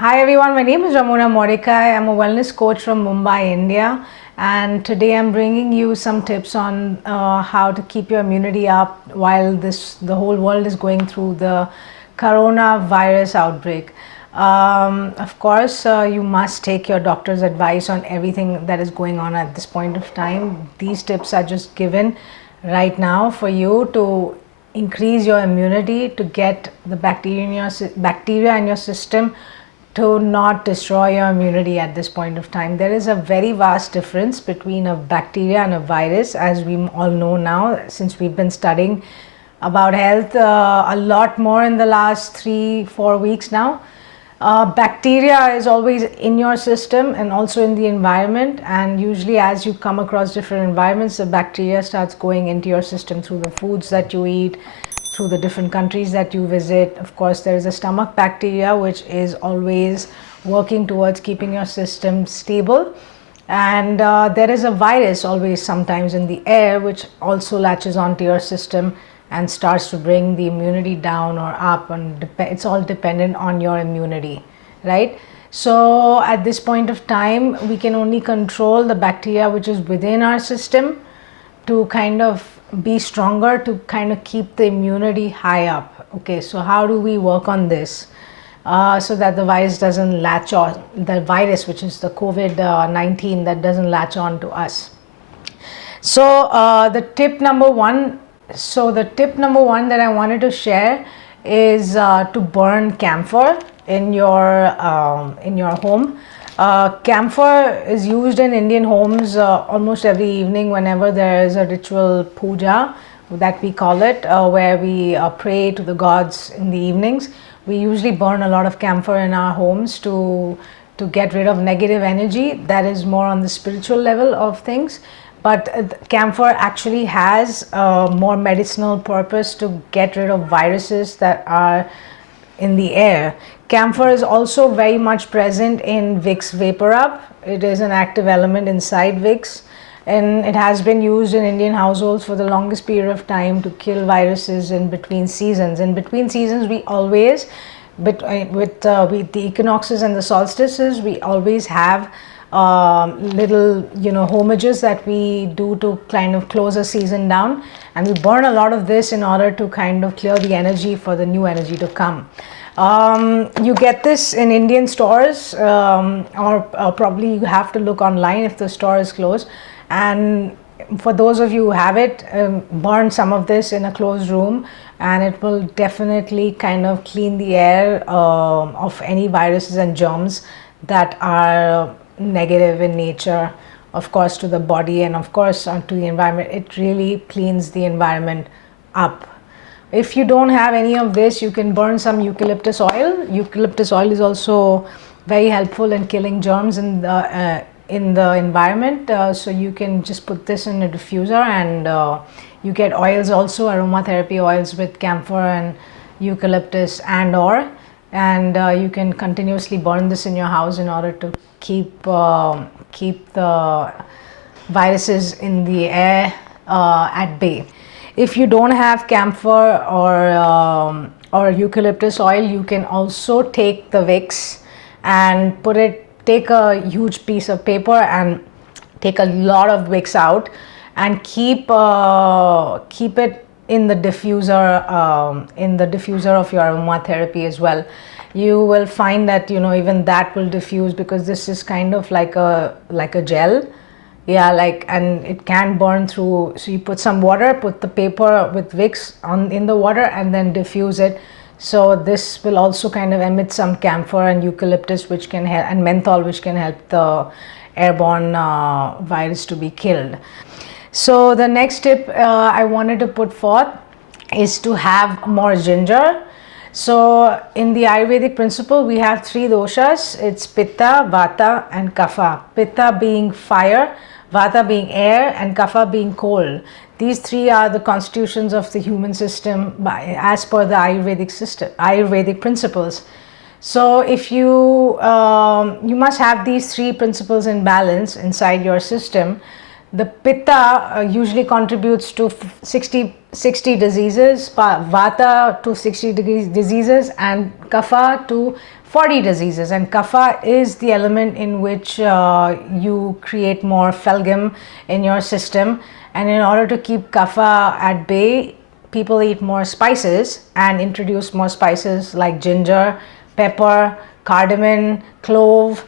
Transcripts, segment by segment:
Hi everyone, my name is Ramona Mordecai. I'm a wellness coach from Mumbai, India, and today I'm bringing you some tips on how to keep your immunity up while the whole world is going through the coronavirus outbreak. Of course, you must take your doctor's advice on everything that is going on at this point of time. These tips are just given right now for you to increase your immunity, to get the bacteria in your system to not destroy your immunity at this point of time. There is a very vast difference between a bacteria and a virus, as we all know now, since we've been studying about health a lot more in the last 3-4 weeks now. Bacteria is always in your system and also in the environment, and usually as you come across different environments, the bacteria starts going into your system through the foods that you eat, through the different countries that you visit. Of course, there is a stomach bacteria which is always working towards keeping your system stable, and there is a virus always sometimes in the air which also latches onto your system and starts to bring the immunity down or up, and it's all dependent on your immunity, right? So at this point of time, we can only control the bacteria which is within our system to kind of be stronger, to kind of keep the immunity high up. Okay, so how do we work on this so that the virus doesn't latch on, the virus which is the COVID-19, that doesn't latch on to us? So the tip number one that I wanted to share is to burn camphor in your home. Camphor is used in Indian homes almost every evening whenever there is a ritual puja, that we call it, where we pray to the gods in the evenings. We usually burn a lot of camphor in our homes to get rid of negative energy. That is more on the spiritual level of things. But camphor actually has more medicinal purpose to get rid of viruses that are in the air. Camphor is also very much present in Vicks Vapor Rub. It is an active element inside Vicks, and it has been used in Indian households for the longest period of time to kill viruses in between seasons. In between seasons, we always, with the equinoxes and the solstices, we always have little homages that we do to kind of close a season down, and we burn a lot of this in order to kind of clear the energy for the new energy to come. You get this in Indian stores, or probably you have to look online if the store is closed. And for those of you who have it, burn some of this in a closed room, and it will definitely kind of clean the air of any viruses and germs that are negative in nature, of course, to the body, and of course to the environment. It really cleans the environment up. If you don't have any of this, you can burn some eucalyptus oil. Eucalyptus oil is also very helpful in killing germs in the environment. So you can just put this in a diffuser, and you get oils also, aromatherapy oils with camphor and eucalyptus and you can continuously burn this in your house in order to keep the viruses in the air at bay. If you don't have camphor or eucalyptus oil, you can also take the Vicks and take a huge piece of paper and take a lot of Vicks out and keep it in the diffuser of your aromatherapy as well. You will find that even that will diffuse, because this is kind of like a gel. And it can burn through. So you put some water, put the paper with Vicks in the water, and then diffuse it. So this will also kind of emit some camphor and eucalyptus, which can help, and menthol, which can help the airborne virus to be killed. So the next tip I wanted to put forth is to have more ginger. So in the Ayurvedic principle, we have 3 doshas. It's Pitta, Vata and Kapha. Pitta being fire, Vata being air, and Kapha being cold. These 3 are the constitutions of the human system as per the Ayurvedic principles. So if you must have these 3 principles in balance inside your system The pitta usually contributes to 60 diseases, vata to 60 diseases, and kapha to 40 diseases. And kapha is the element in which you create more phalgam in your system. And in order to keep kapha at bay, people eat more spices and introduce more spices like ginger, pepper, cardamom, clove,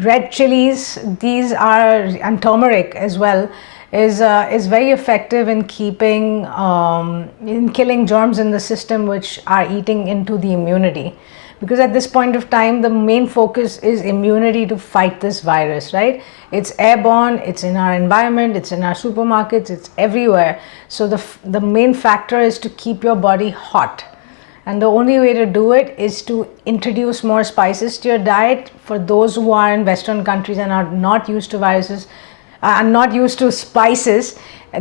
red chilies. These are, and turmeric as well, is very effective in keeping in killing germs in the system which are eating into the immunity. Because at this point of time, the main focus is immunity to fight this virus, right? It's airborne, it's in our environment, it's in our supermarkets, it's everywhere. So the main factor is to keep your body hot. And the only way to do it is to introduce more spices to your diet. For those who are in Western countries and are not used to viruses, and not used to spices,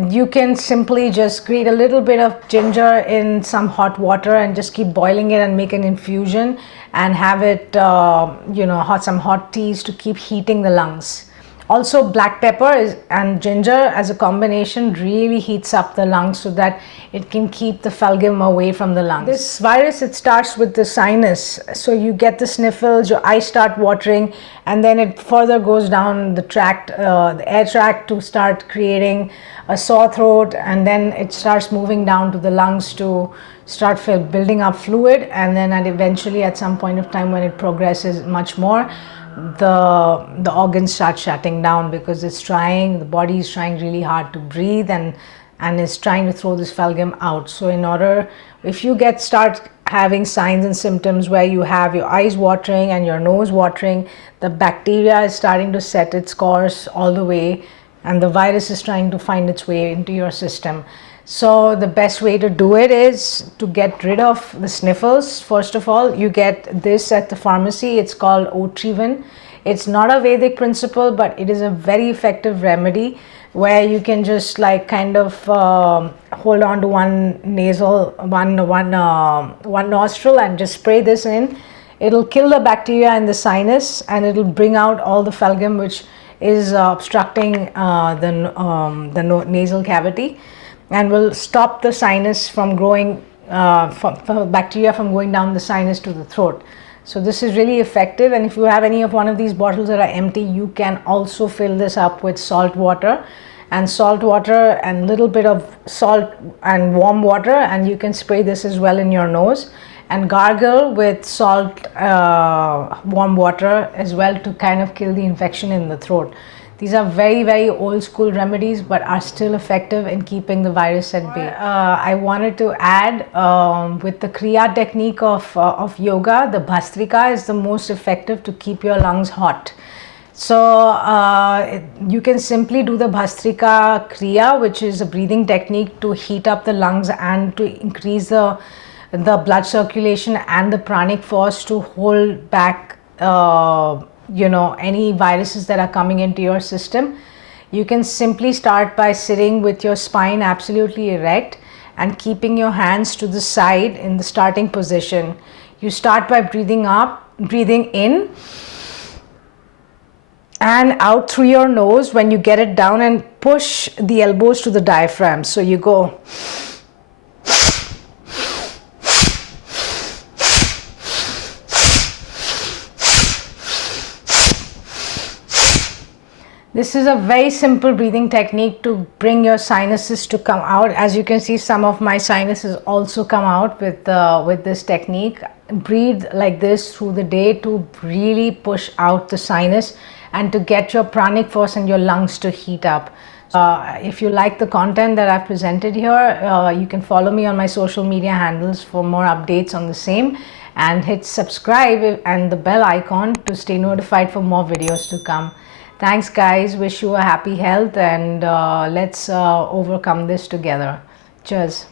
you can simply just grate a little bit of ginger in some hot water and just keep boiling it and make an infusion and have it, some hot teas to keep heating the lungs. Also, black pepper and ginger as a combination really heats up the lungs so that it can keep the phalgam away from the lungs. This virus, it starts with the sinus. So you get the sniffles, your eyes start watering, and then it further goes down the tract, the air tract, to start creating a sore throat, and then it starts moving down to the lungs to start building up fluid, and then eventually at some point of time when it progresses much more, the organs start shutting down because the body is trying really hard to breathe and is trying to throw this phalgam out. So if you start having signs and symptoms where you have your eyes watering and your nose watering, the bacteria is starting to set its course all the way, and the virus is trying to find its way into your system. So the best way to do it is to get rid of the sniffles. First of all, you get this at the pharmacy. It's called Otriven. It's not a Vedic principle, but it is a very effective remedy where you can just kind of hold on to one nostril and just spray this in. It'll kill the bacteria in the sinus, and it'll bring out all the phalgam which is obstructing the nasal cavity, and will stop the sinus from growing, bacteria from going down the sinus to the throat. So this is really effective. And if you have any of one of these bottles that are empty, you can also fill this up with salt water and little bit of salt and warm water, and you can spray this as well in your nose and gargle with salt, warm water as well, to kind of kill the infection in the throat. These are very, very old school remedies, but are still effective in keeping the virus at bay. I wanted to add, with the Kriya technique of yoga, the Bhastrika is the most effective to keep your lungs hot. So you can simply do the Bhastrika Kriya, which is a breathing technique to heat up the lungs and to increase the blood circulation and the pranic force to hold back any viruses that are coming into your system. You can simply start by sitting with your spine absolutely erect and keeping your hands to the side in the starting position. You start by breathing in and out through your nose when you get it down, and push the elbows to the diaphragm. So you go. This is a very simple breathing technique to bring your sinuses to come out. As you can see, some of my sinuses also come out with this technique. Breathe like this through the day to really push out the sinus and to get your pranic force and your lungs to heat up. If you like the content that I've presented here, you can follow me on my social media handles for more updates on the same, and hit subscribe and the bell icon to stay notified for more videos to come. Thanks guys, wish you a happy health, and let's overcome this together. Cheers.